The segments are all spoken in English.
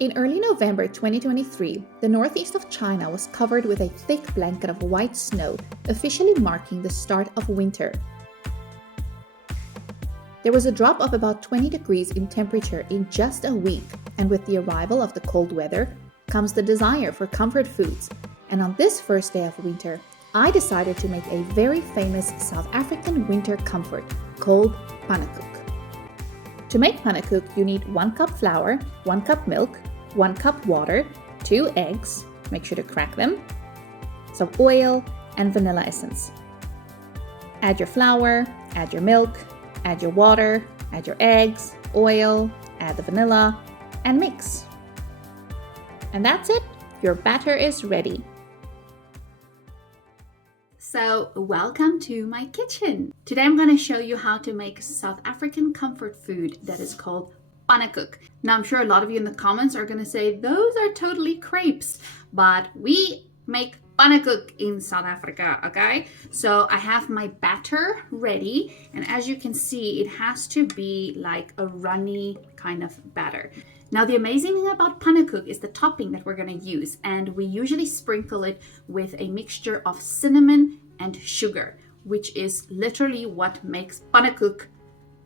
In early November 2023, the northeast of China was covered with a thick blanket of white snow, officially marking the start of winter. There was a drop of about 20 degrees in temperature in just a week, and with the arrival of the cold weather comes the desire for comfort foods. And on this first day of winter, I decided to make a very famous South African winter comfort called pannekoek. To make pannekoek, you need 1 cup flour, 1 cup milk, 1 cup water, 2 eggs, make sure to crack them, some oil, and vanilla essence. Add your flour, add your milk, add your water, add your eggs, oil, add the vanilla, and mix. And that's it, your batter is ready. So, welcome to my kitchen. Today I'm going to show you how to make South African comfort food that is called pannekoek. Now I'm sure a lot of you in the comments are going to say those are totally crepes, but we make pannekoek in South Africa, okay? So I have my batter ready, and as you can see, it has to be like a runny kind of batter. Now the amazing thing about pannekoek is the topping that we're going to use, and we usually sprinkle it with a mixture of cinnamon and sugar, which is literally what makes pannekoek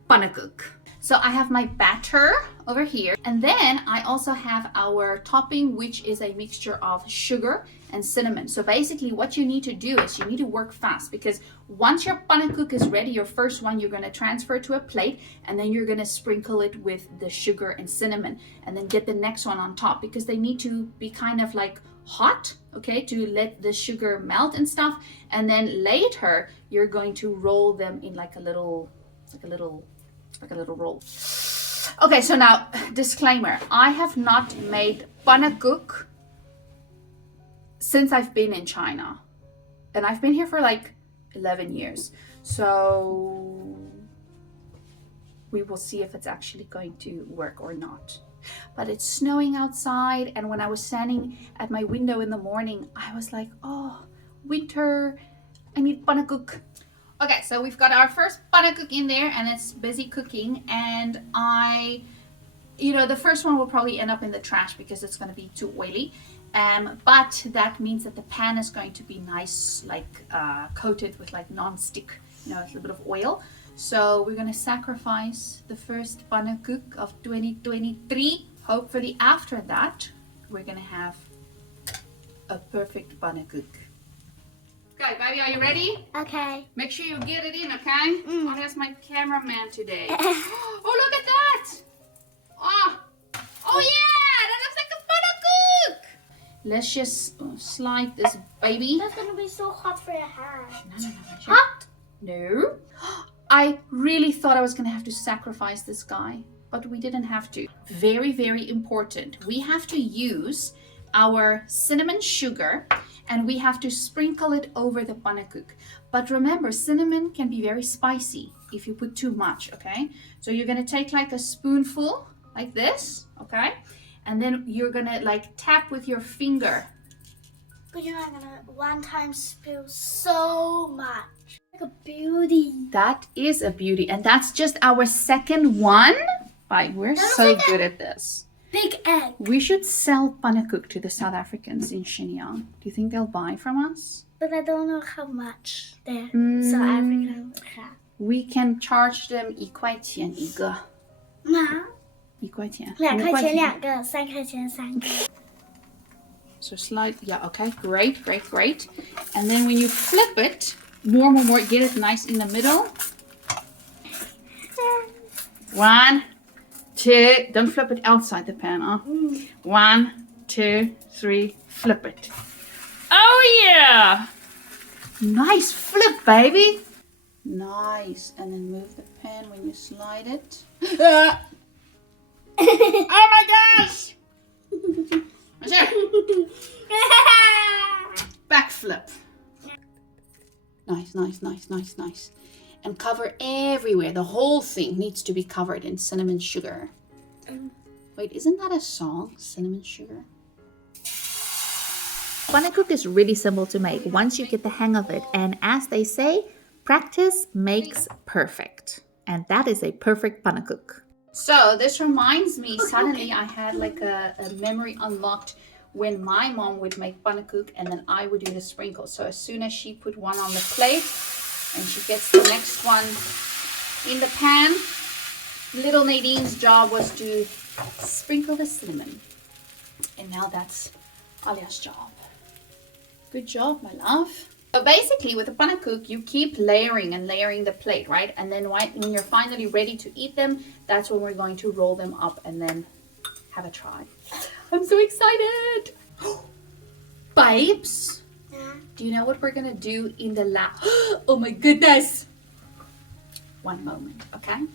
pannekoek. So I have my batter over here, and then I also have our topping, which is a mixture of sugar and cinnamon. So basically what you need to do is you need to work fast, because once your pannekoek is ready, your first one, you're going to transfer to a plate, and then you're going to sprinkle it with the sugar and cinnamon, and then get the next one on top, because they need to be kind of like hot, okay, to let the sugar melt and stuff. And then later you're going to roll them in like a little roll. Okay, so now disclaimer, I have not made pannekoek since I've been in China, and I've been here for like 11 years, so we will see if it's actually going to work or not. But it's snowing outside, and when I was standing at my window in the morning, I was like, oh, winter, I need pannekoek. Okay, so we've got our first pannekoek in there, and it's busy cooking, and the first one will probably end up in the trash because it's going to be too oily, but that means that the pan is going to be nice, like coated with like non-stick, a little bit of oil. So we're going to sacrifice the first pannekoek of 2023. Hopefully after that, we're going to have a perfect pannekoek. Okay, baby, are you ready? Okay. Make sure you get it in, okay? Oh, there's my cameraman today. Oh, look at that! Oh yeah, that looks like a pannekoek! Let's just slide this baby. That's gonna be so hot for your hand. No. Hot? No. I really thought I was gonna have to sacrifice this guy, but we didn't have to. Very, very important. We have to use our cinnamon sugar, and we have to sprinkle it over the pannekoek. But remember, cinnamon can be very spicy if you put too much, okay? So you're gonna take like a spoonful, like this, okay? And then you're gonna like tap with your finger. But you're not gonna one time spill so much. Like a beauty. That is a beauty, and that's just our second one. Bye, we're so like good at this. Big egg. We should sell pannekoek to the South Africans in Shenyang. Do you think they'll buy from us? But I don't know how much they're South African have. We can charge them 1块钱一个。那1块钱。2块钱2个，3块钱3个。So slide, yeah, okay, great. And then when you flip it, more, get it nice in the middle. 1, 2, don't flip it outside the pan, huh? 1, 2, 3, flip it. Oh yeah! Nice flip, baby. Nice, and then move the pan when you slide it. Oh my gosh! Backflip. Nice. And cover everywhere. The whole thing needs to be covered in cinnamon sugar. Wait, isn't that a song? Cinnamon sugar? Pannekoek is really simple to make once you get the hang of it. And as they say, practice makes perfect. And that is a perfect pannekoek. So this reminds me, suddenly I had like a memory unlocked when my mom would make pannekoek and then I would do the sprinkles. So as soon as she put one on the plate and she gets the next one in the pan, little Nadine's job was to sprinkle the cinnamon. And now that's Alia's job. Good job, my love. So basically with the pannekoek, you keep layering and layering the plate, right? And then when you're finally ready to eat them, that's when we're going to roll them up and then have a try. I'm so excited. Babes, do you know what we're gonna do in the lab? Oh my goodness. One moment, okay?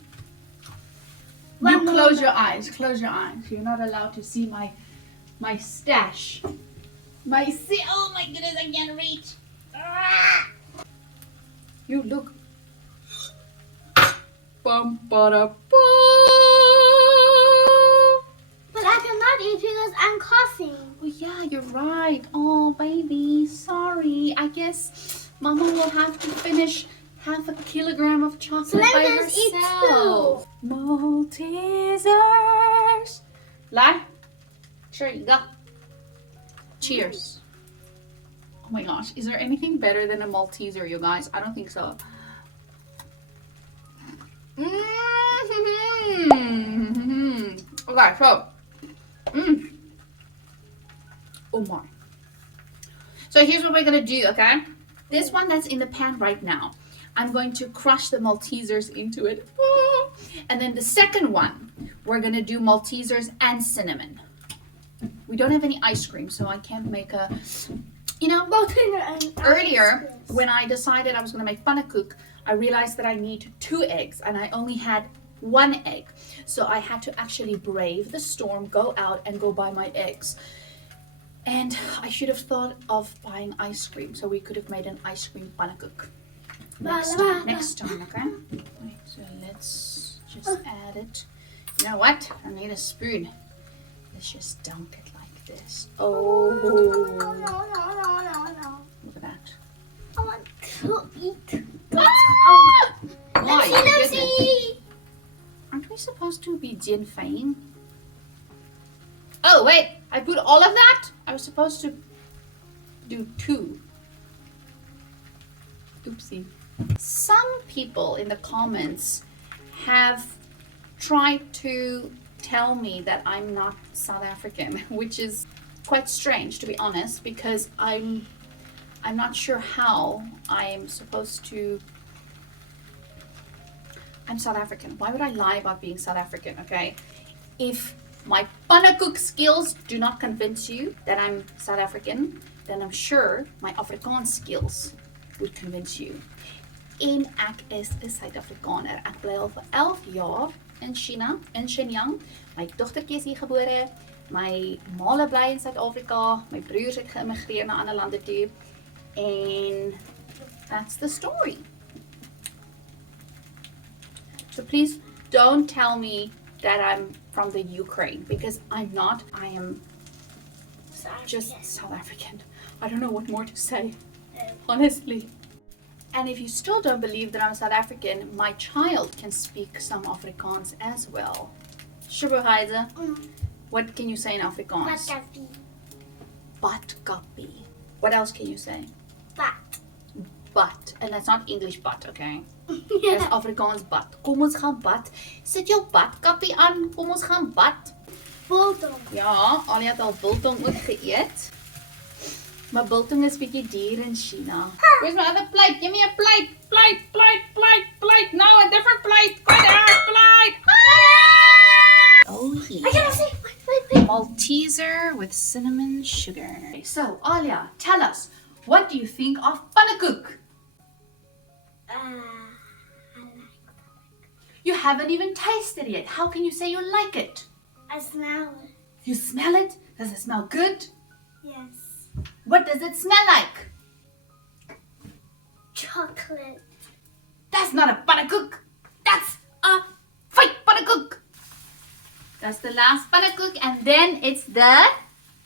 You close your eyes, close your eyes. You're not allowed to see my stash. Oh my goodness, I can't reach. Ah! You look. Bum, ba-da, But I cannot eat because I'm coughing. Oh yeah, you're right. Oh baby, sorry. I guess Mama will have to finish half a kilogram of chocolate So let by me just eat herself. Maltesers. Lie. Sure you go. Cheers. Oh my gosh, is there anything better than a Malteser, you guys? I don't think so. Okay, so. Oh my. So here's what we're gonna do, okay? This one that's in the pan right now, I'm going to crush the Maltesers into it. And then the second one, we're gonna do Maltesers and cinnamon. We don't have any ice cream, so I can't make a, you know, earlier when I decided I was gonna make pannekoek, I realized that I need 2 eggs and I only had 1 egg. So I had to actually brave the storm, go out and go buy my eggs. And I should have thought of buying ice cream, so we could have made an ice cream pannekoek. Next time, okay? Wait, so let's just add it. You know what? I need a spoon. Let's just dunk it like this. Oh. No. Look at that. I want to eat. My Let's goodness. see. Aren't we supposed to be Jin Fein? Oh, wait. I put all of that? I was supposed to do 2. Oopsie. Some people in the comments have tried to tell me that I'm not South African, which is quite strange, to be honest, because I'm not sure how I'm supposed to. I'm South African. Why would I lie about being South African, okay? If my pannekoek skills do not convince you that I'm South African, then I'm sure my Afrikaans skills would convince you. En ek is 'n Suid-Afrikaner. Ek bly al vir 11 jaar in China, in Shenyang. My dogtertjie is hier gebore. My ma bly in Suid-Afrika. My broers het geïmmigreer na ander lande toe. And that's the story. So please don't tell me that I'm from the Ukraine, because I'm not. I am just South African. I don't know what more to say, honestly. And if you still don't believe that I'm South African, my child can speak some Afrikaans as well. Shubuhaida, what can you say in Afrikaans? Batkapi. Batkapi. What else can you say? But. And that's not English but, okay? That's Afrikaans bad. Kom ons gaan bad. Sit jou badkappie aan. Kom ons gaan bad. Biltong. Ja, Alia het al biltong ook geëet. Maar biltong is bietjie duur in China. Where's my other plate? Give me a plate. Plate. No, a different plate. Quite a plate. Oh yeah. I cannot see. Wait. Malteser with cinnamon sugar. So, Alia, tell us, what do you think of pannekoek? You haven't even tasted it. How can you say you like it? I smell it. You smell it? Does it smell good? Yes. What does it smell like? Chocolate. That's not a pannekoek. That's a fake pannekoek. That's the last pannekoek, and then it's the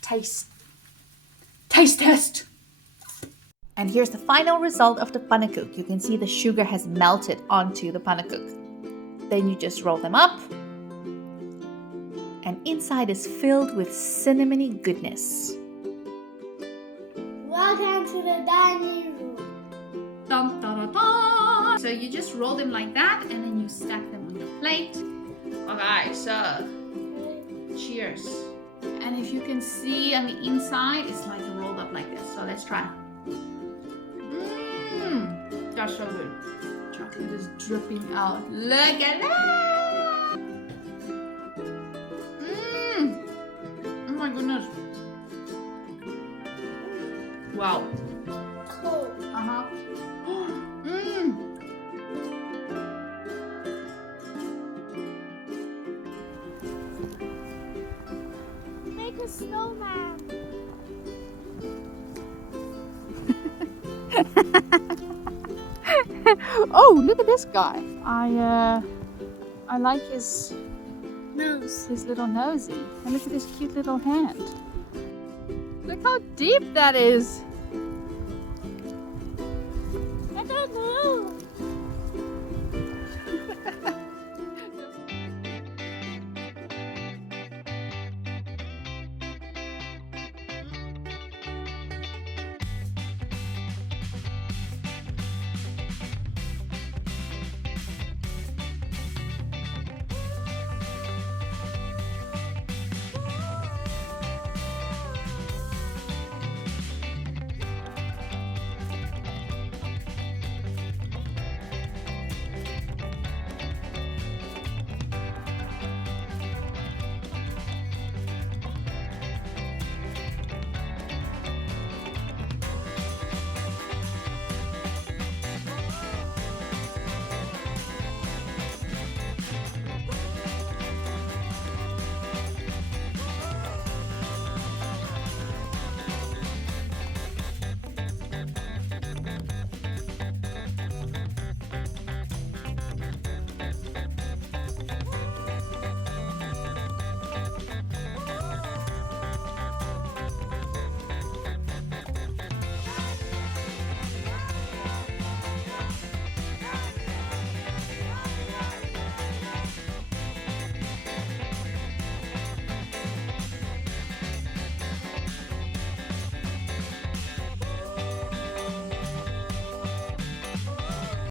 taste test. And here's the final result of the pannekoek. You can see the sugar has melted onto the pannekoek. Then you just roll them up and inside is filled with cinnamony goodness. Welcome to the dining room. Dun, dun, dun, dun. So you just roll them like that and then you stack them on your plate. Okay, so cheers. And if you can see on the inside, it's like rolled up like this. So let's try. That's so good. Chocolate is dripping out. Look at that! Oh my goodness. Wow. Cool. Uh-huh. Make a snowman. Oh, look at this guy. I like his Nose. little nosy. And look at his cute little hand. Look how deep that is. I don't know.